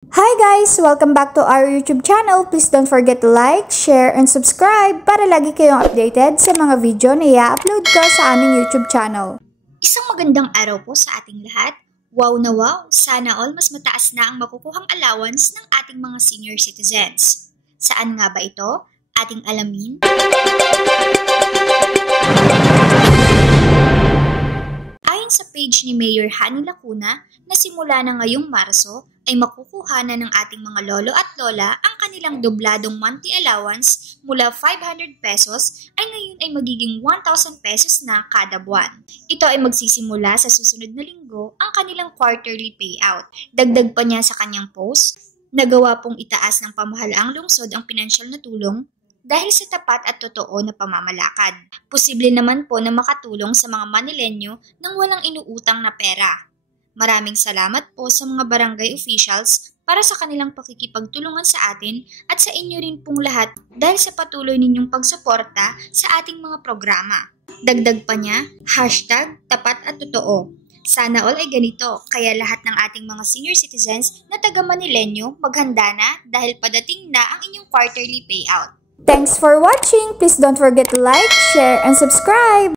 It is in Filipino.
Hi guys! Welcome back to our YouTube channel. Please don't forget to like, share, and subscribe para lagi kayong updated sa mga video na i-upload ko sa aming YouTube channel. Isang magandang araw po sa ating lahat. Wow na wow! Sana all mas mataas na ang makukuhang allowance ng ating mga senior citizens. Saan nga ba ito? Ating alamin. Ayon sa page ni Mayor Hani Lacuna na simula na ngayong Marso ay makukuha na ng ating mga lolo at lola ang kanilang dobladong monthly allowance mula 500 pesos ay ngayon ay magiging 1,000 pesos na kada buwan. Ito ay magsisimula sa susunod na linggo ang kanilang quarterly payout. Dagdag pa niya sa kanyang post, nagawa pong itaas ng pamahalaang lungsod ang pinansyal na tulong dahil sa tapat at totoo na pamamalakad. Posible naman po na makatulong sa mga Manilenyo nang walang inuutang na pera. Maraming salamat po sa mga barangay officials para sa kanilang pakikipagtulungan sa atin at sa inyo rin pong lahat dahil sa patuloy ninyong pagsuporta sa ating mga programa. Dagdag pa niya, #tapat at totoo. Sana all ay ganito, kaya lahat ng ating mga senior citizens na taga Manilenyo maghanda na dahil padating na ang inyong quarterly payout. Thanks for watching! Please don't forget to like, share, and subscribe!